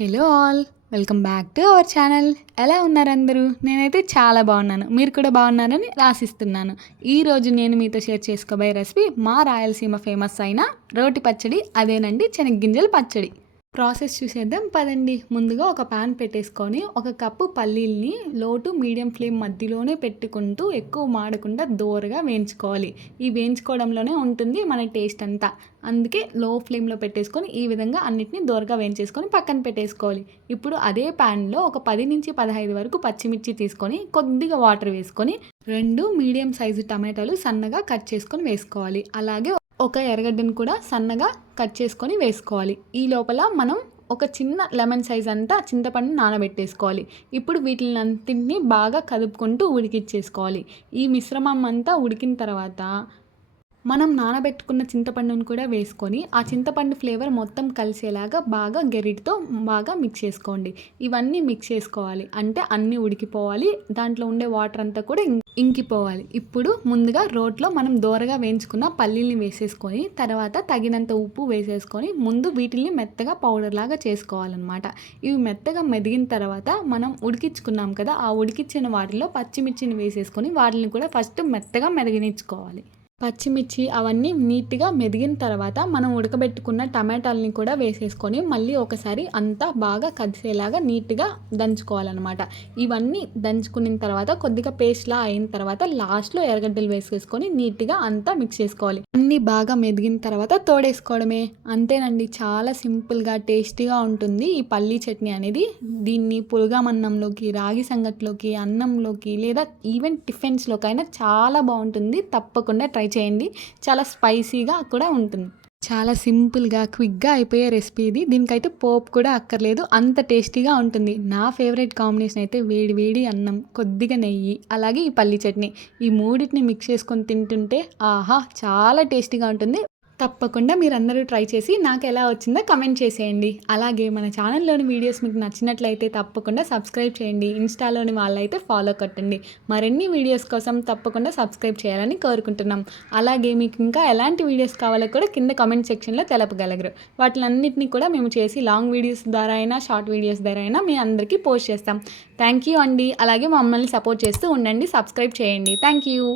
Hello all, welcome back to our channel. ఎలా ఉన్నారు అందరూ? నేనైతే చాలా బాగున్నాను. మీరు కూడా బాగున్నారని ఆశిస్తున్నాను. ఈరోజు నేను మీతో షేర్ చేసుకోబోయే రెసిపీ మా రాయలసీమ ఫేమస్ అయిన రోటి పచ్చడి, అదేనండి శనగ్గింజల పచ్చడి. ప్రాసెస్ చూసేద్దాం పదండి. ముందుగా ఒక ప్యాన్ పెట్టేసుకొని ఒక కప్పు పల్లీల్ని లో టు మీడియం ఫ్లేమ్ మధ్యలోనే పెట్టుకుంటూ ఎక్కువ మాడకుండా దోరగా వేయించుకోవాలి. ఈ వేయించుకోవడంలోనే ఉంటుంది మన టేస్ట్ అంతా. అందుకే లో ఫ్లేమ్లో పెట్టేసుకొని ఈ విధంగా అన్నిటిని దోరగా వేయించేసుకొని పక్కన పెట్టేసుకోవాలి. ఇప్పుడు అదే ప్యాన్లో ఒక 10 నుంచి 15 వరకు పచ్చిమిర్చి తీసుకొని కొద్దిగా వాటర్ వేసుకొని 2 మీడియం సైజు టమాటాలు సన్నగా కట్ చేసుకొని వేసుకోవాలి. అలాగే ఒక ఎర్రగడ్డను కూడా సన్నగా కట్ చేసుకొని వేసుకోవాలి. ఈ లోపల మనం ఒక చిన్న లెమన్ సైజ్ అంతా చింతపండు నానబెట్టేసుకోవాలి. ఇప్పుడు వీటిని బాగా కదుపుకుంటూ ఉడికిచ్చేసుకోవాలి. ఈ మిశ్రమం అంతా ఉడికిన తర్వాత మనం నానబెట్టుకున్న చింతపండును కూడా వేసుకొని ఆ చింతపండు ఫ్లేవర్ మొత్తం కలిసేలాగా బాగా గెరిటితో బాగా మిక్స్ చేసుకోండి. ఇవన్నీ మిక్స్ చేసుకోవాలి అంటే అన్నీ ఉడికిపోవాలి, దాంట్లో ఉండే వాటర్ అంతా కూడా ఇంకిపోవాలి. ఇప్పుడు ముందుగా రోట్లో మనం దోరగా వేయించుకున్న పల్లీల్ని వేసేసుకొని తర్వాత తగినంత ఉప్పు వేసేసుకొని ముందు వీటిని మెత్తగా పౌడర్ లాగా చేసుకోవాలన్నమాట. ఇవి మెత్తగా మెదిగిన తర్వాత మనం ఉడికించుకున్నాం కదా, ఆ ఉడికించిన వాటిలో పచ్చిమిర్చిని వేసేసుకొని వాటిని కూడా ఫస్ట్ మెత్తగా మెదగనిచ్చుకోవాలి. పచ్చిమిర్చి అవన్నీ నీట్గా మెదిగిన తర్వాత మనం ఉడకబెట్టుకున్న టమాటాలని కూడా వేసేసుకొని మళ్ళీ ఒకసారి అంతా బాగా కలిసేలాగా నీట్గా దంచుకోవాలన్నమాట. ఇవన్నీ దంచుకున్న తర్వాత కొద్దిగా పేస్ట్లా అయిన తర్వాత లాస్ట్లో ఎర్రగడ్డలు వేసేసుకొని నీట్గా అంతా మిక్స్ చేసుకోవాలి. అన్నీ బాగా మెదిగిన తర్వాత తోడేసుకోవడమే. అంతేనండి, చాలా సింపుల్గా టేస్టీగా ఉంటుంది ఈ పల్లీ చట్నీ అనేది. దీన్ని పులగమన్నంలోకి, రాగి సంగట్లోకి, అన్నంలోకి లేదా ఈవెన్ టిఫిన్స్లోకైనా చాలా బాగుంటుంది. తప్పకుండా ట్రై చేయండి. చాలా స్పైసీగా కూడా ఉంటుంది. చాలా సింపుల్గా క్విక్గా అయిపోయే రెసిపీ ఇది. దీనికైతే పోపు కూడా అక్కర్లేదు, అంత టేస్టీగా ఉంటుంది. నా ఫేవరెట్ కాంబినేషన్ అయితే వేడి వేడి అన్నం, కొద్దిగా నెయ్యి, అలాగే ఈ పల్లీ చట్నీ, ఈ మూడింటిని మిక్స్ చేసుకొని తింటుంటే ఆహా చాలా టేస్టీగా ఉంటుంది. తప్పకుండా మీరందరూ ట్రై చేసి నాకు ఎలా వచ్చిందో కమెంట్ చేసేయండి. అలాగే మన ఛానల్లోని వీడియోస్ మీకు నచ్చినట్లయితే తప్పకుండా సబ్స్క్రైబ్ చేయండి. ఇన్స్టాలోని వాళ్ళైతే ఫాలో కొట్టండి. మరిన్ని వీడియోస్ కోసం తప్పకుండా సబ్స్క్రైబ్ చేయాలని కోరుకుంటున్నాం. అలాగే మీకు ఇంకా ఎలాంటి వీడియోస్ కావాలో కూడా కింద కామెంట్ సెక్షన్లో తెలపగలరు. వాటిలన్నింటినీ కూడా మేము చేసి లాంగ్ వీడియోస్ ద్వారా అయినా షార్ట్ వీడియోస్ ద్వారా అయినా మీ అందరికీ పోస్ట్ చేస్తాం. థ్యాంక్ యూ అండి. అలాగే మమ్మల్ని సపోర్ట్ చేస్తూ ఉండండి, సబ్స్క్రైబ్ చేయండి. Thank you.